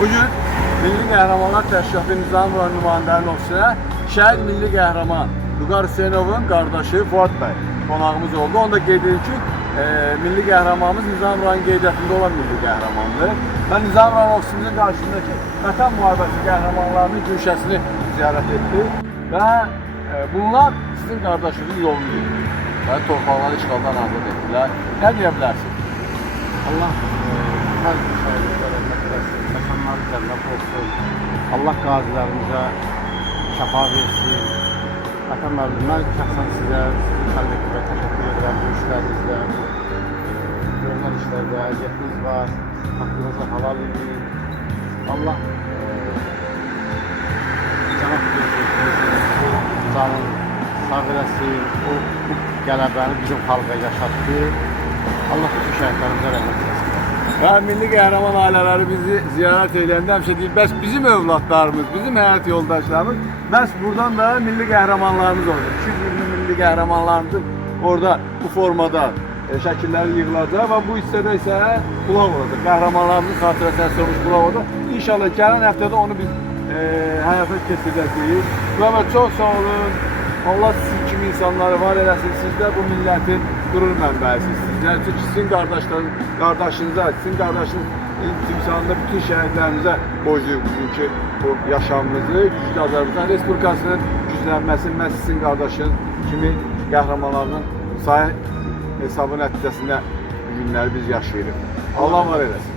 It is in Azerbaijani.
Bugün Milli Qəhrəmanlar Təşkilatı Nizam Muran nümayəndələrinin ofisinə şəhid milli qəhrəman Vüqar Hüseynovun qardaşı Fuad bəy qonağımız oldu. Onu da qeyd edir ki, milli qəhrəmanımız Nizam Muran qeydiyyatında olan milli qəhrəmandır. Və Nizam Muran ofisimizin qarşısındakı Vətən müharibəsi qəhrəmanlarının güşəsini ziyarət etdi. Və bunlar sizin qardaşınızın yolunu gedir. Və torpaqları işğaldan azad etdilər. Nə deyə bilərsiniz? Allah hər bir şəhidlərə rəhmət eləsin, məkanları cənnət olsun. Allah qazilərimizə şəfa versin. Vətən müəllim, mən şəxsən sizə, sizin kollektivə təşəkkür edirəm bu işlərinizdə. Görünən işlərdə əziyyətiniz var, haqqınızı halal edin. Allah cənab prezidentimizin canın sağ eləsin, o bu qələbəni bizim xalqa yaşatdı. Allah bütün şəhidlərimizə rəhmət eləsin. Və milli qəhrəman ailələri bizi ziyarət edəndə həmişə deyir, bəs bizim övladlarımız, bizim həyat yoldaşlarımız, bəs buradan da milli qəhrəmanlarımız olacaq. 220 milli qəhrəmanlarımızın orada bu formada şəkilləri yığılacaq və bu hissədə isə qulaq olacaq. Qəhrəmanlarımızın xatirəsinə sığmış qulaq olacaq. İnşallah gələn həftədə onu biz həyata keçirəcəyik. Və çox sağ olun. Allah sizin kimi insanları var eləsin. Sizlər bu millətin qürur mənbəsiniz. Sizlər üçün sizin qardaşınıza, sizin qardaşınız timsalında bütün şəhidlərimizə borcluyuq bugünkü bu yaşamımızı, güclü Azərbaycan Respublikasının güclənməsi məhz sizin qardaşınız kimi qəhrəmanlarının sayı hesabı nəticəsində bu günləri biz yaşayırıq. Allah var eləsin.